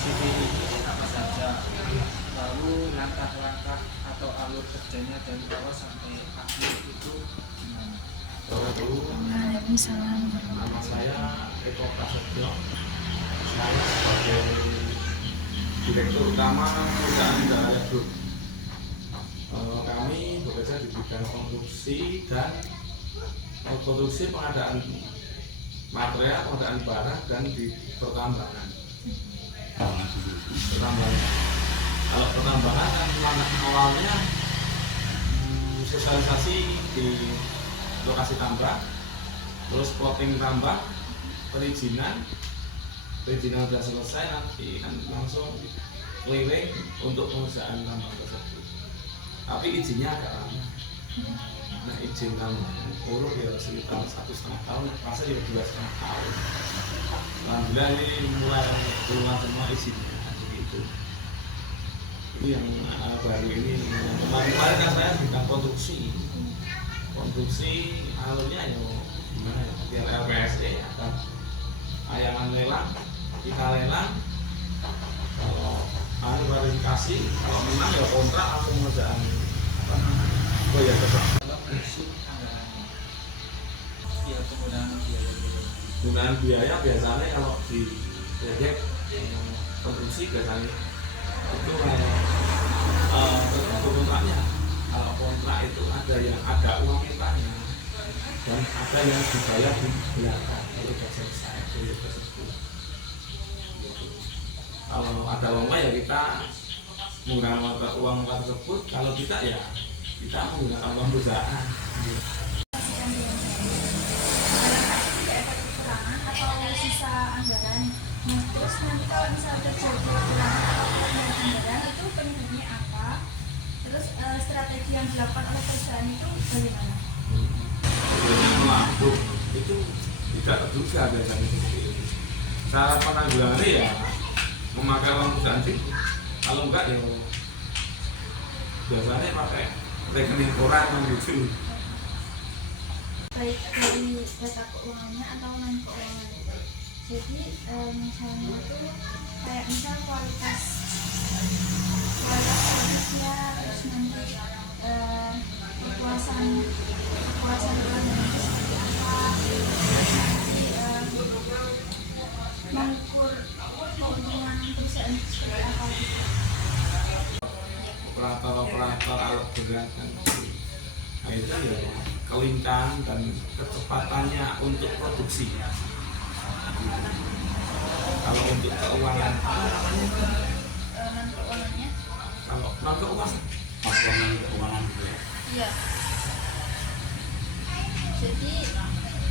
CV ini apa saja, lalu langkah-langkah atau alur kerjanya dari awal sampai akhir itu gimana? Waalaikumsalam. Nama saya Eko Prasetyo. Saya sebagai Direktur Utama Perusahaan Indralaya Group. Kami bekerja di bidang konstruksi dan konstruksi, pengadaan material, pengadaan barang, dan di pertambangan. Kalau pertambangan kan awalnya sosialisasi di lokasi tambang, terus plotting tambang, perizinan sudah selesai, nanti kan langsung keliling untuk pengerjaan tambang tersebut. Tapi izinnya agak lama. Nah, izin tambang urut ya sekitar 1,5 tahun, masa ya 2,5 tahun. Alhamdulillah ini mulai keluar semua izinnya begitu. Itu yang baru ini. Kemarin kan saya bidang konstruksi alurnya ya gimana ya, biar LPSE atau ayangan lelang, kita lelang, kalau verifikasi, kalau menang ya kontrak atau pengerjaan apa namanya, ya tetap Prinsip anggarannya, ya penggunaan biaya biasanya kalau di proyek konstruksi biasanya itu tergantung kontraknya. Kalau kontrak itu ada yang ada uang mintanya dan ada yang dibayar di belakang kalau sudah selesai proyek tersebut. Kalau ada lomba ya kita menggunakan uang tersebut, kalau tidak ya kita menggunakan uang perusahaan. Sisa anggaran. Nah, terus nanti kalau misalnya terjadi kekurangan atau kelebihan anggaran itu penyebabnya apa? Terus strategi yang dilakukan oleh perusahaan itu bagaimana? Melampung itu tidak terduga biasanya. Cara penanggulangannya ya memakai uang perusahaan sih. Kalau enggak ya biasanya pakai rekening koran gitu. Baik dari data keuangannya atau non keuangan. Jadi misalnya itu kayak misal kualitas servisnya, terus nanti kepuasan pelanggan itu seperti apa, terus nanti mengukur keuntungan perusahaan itu seperti apa gitu. Operator alat berat kan itu ya kelincahan dan kecepatannya untuk produksi. Kalau untuk keuangan apa namanya? Non keuangannya? Kalau non keuangan, keuangan gitu ya. Iya. Jadi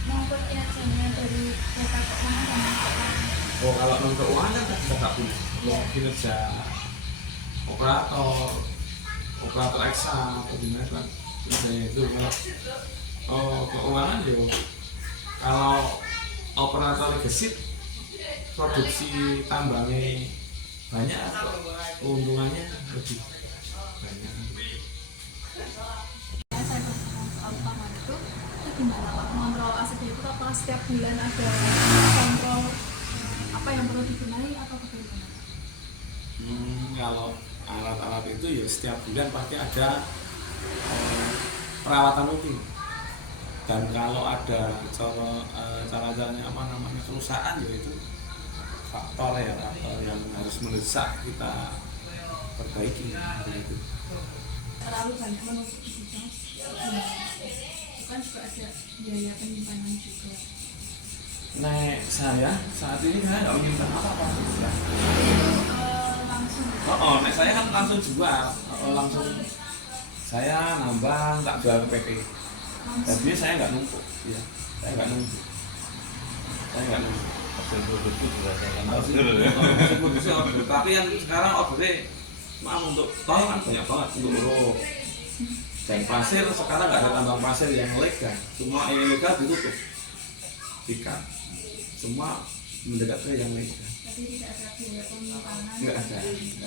mengukur kinerjanya dari data keuangan dan non keuangan. Oh, kalau non keuangan kan tidak punya. Iya. Kinerja operator eksa atau gimana kan? Kinerjanya itu kalau keuangan ya kalau operator gesit produksi tambangnya banyak atau keuntungannya lebih banyak. Saya bertanya soal utama itu gimana Pak mengontrol aset itu, apakah setiap bulan ada kontrol apa yang perlu dibenahi atau bagaimana? Kalau alat-alat itu ya setiap bulan pasti ada perawatan rutin. Dan kalau ada cara-caranya apa namanya kerusakan ya itu faktor yang harus mendesak kita perbaiki begitu. Terlalu banyak menumpuk di gudang, itu kan juga ada biaya penyimpanan juga. Nah, saya saat ini saya nggak menyimpan apa-apa ya. Langsung Nek saya kan langsung jual, langsung saya nambang tak jual ke PT. Tapi saya nggak numpuk, ya. Saya nggak numpuk. Hasil produksi juga saya kan Produksi order, tapi yang sekarang ordernya maaf untuk tol kan banyak banget untuk uruk. Dan pasir sekarang nggak ada tambang pasir yang legal, semua yang ilegal ditutup. Ikan, semua mendekat ke yang legal. tapi tidak ada biaya penyimpanan. Nggak ada.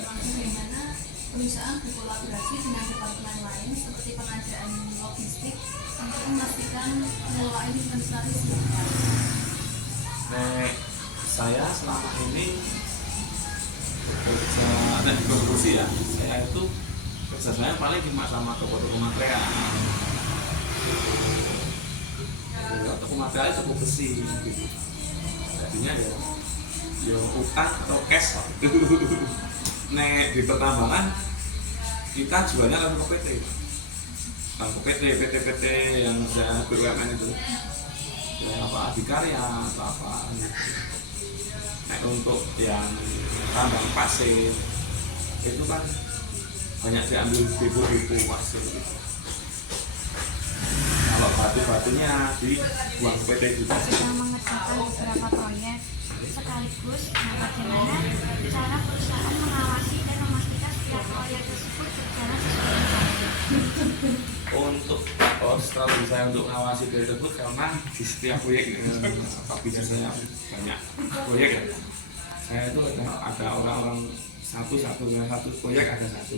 Langsung di mana perusahaan berkolaborasi dengan departemen lain seperti pengadaan logistik untuk memastikan pengelolaan inventaris yang baik. Nah, saya selama ini Karena di konstruksi ya, saya itu kerja saya paling cuma sama toko-toko material. Toko material itu toko besi gitu. Jadinya ya utang atau cash. Nek di pertambangan kita jualnya langsung ke PT. Langsung ke PT yang saya BUMN itu. Ya, apa Adikarya atau apa gitu. Nah, untuk yang tambang pasir itu kan banyak diambil ribu pasir gitu. Kalau batu-batunya dibuang ke PT juga. Sedang mengerjakan beberapa proyek sekaligus. Nah, bagaimana cara perusahaan mengawasi dan memastikan setiap proyek tersebut berjalan sesuai rencana? Untuk strategi saya untuk mengawasi proyek tersebut karena di setiap proyek apabila saya banyak proyek ya, saya itu ada orang-orang satu proyek ada satu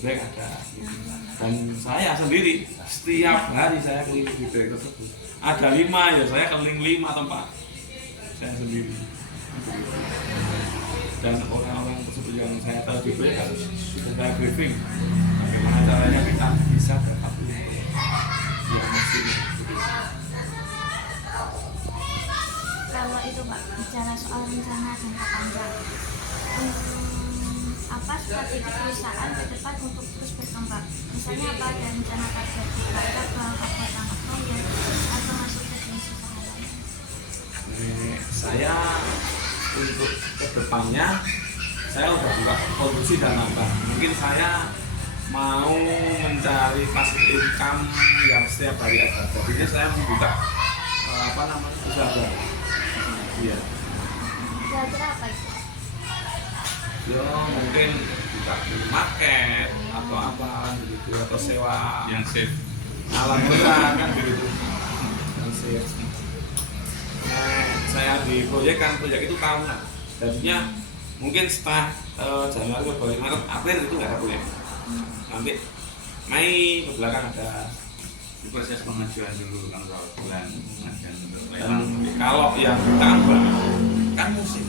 proyek ada, dan saya sendiri setiap hari saya keliling di proyek tersebut ada 5 ya, saya keliling 5 tempat saya sendiri, dan orang-orang tersebut yang saya tahu di proyek harus sudah saya briefing bagaimana caranya kita bisa dapat yang maksimal. Kalau itu Pak, bicara soal rencana jangka panjang, apa strategi perusahaan ke depan untuk terus berkembang? Misalnya apa, ada rencana target dibuka ke faktor proyek atau masuk ke jenis usaha lain? Saya untuk kedepannya saya udah buka produksi dan nambah. Mungkin saya mau mencari passive income yang setiap hari ada. Jadinya saya membuka usaha baru. Iya. Kira-kira apa itu? Ya mungkin buka market atau apa gitu, atau sewa yang safe. alhamdulillah kan begitu. Yang safe. Saya di proyek itu tahunan. Jadinya mungkin setelah Januari, Februari, Maret, April itu nggak ada proyek. Nanti Mei ke belakang ada. Di proses pengajuan dulu kan berapa bulan pengajuan untuk Dan lelang. kalau yang tambah kan musim.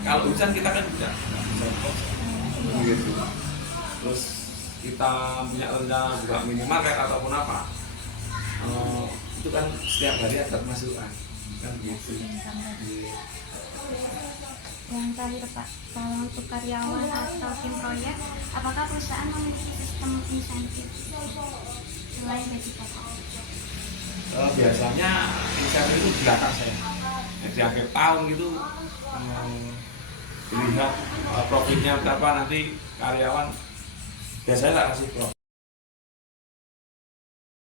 Kalau hujan kita kan tidak bisa begitu. Terus kita punya rencana juga minimarket ataupun apa, itu kan setiap hari ada pemasukan kan begitu. Yang terakhir Pak, kalau untuk karyawan atau tim proyek, apakah perusahaan memiliki sistem insentif selain gaji pokok? Biasanya insentif itu di atas saya. Di akhir tahun gitu lihat profitnya berapa, nanti karyawan biasanya tak kasih profit.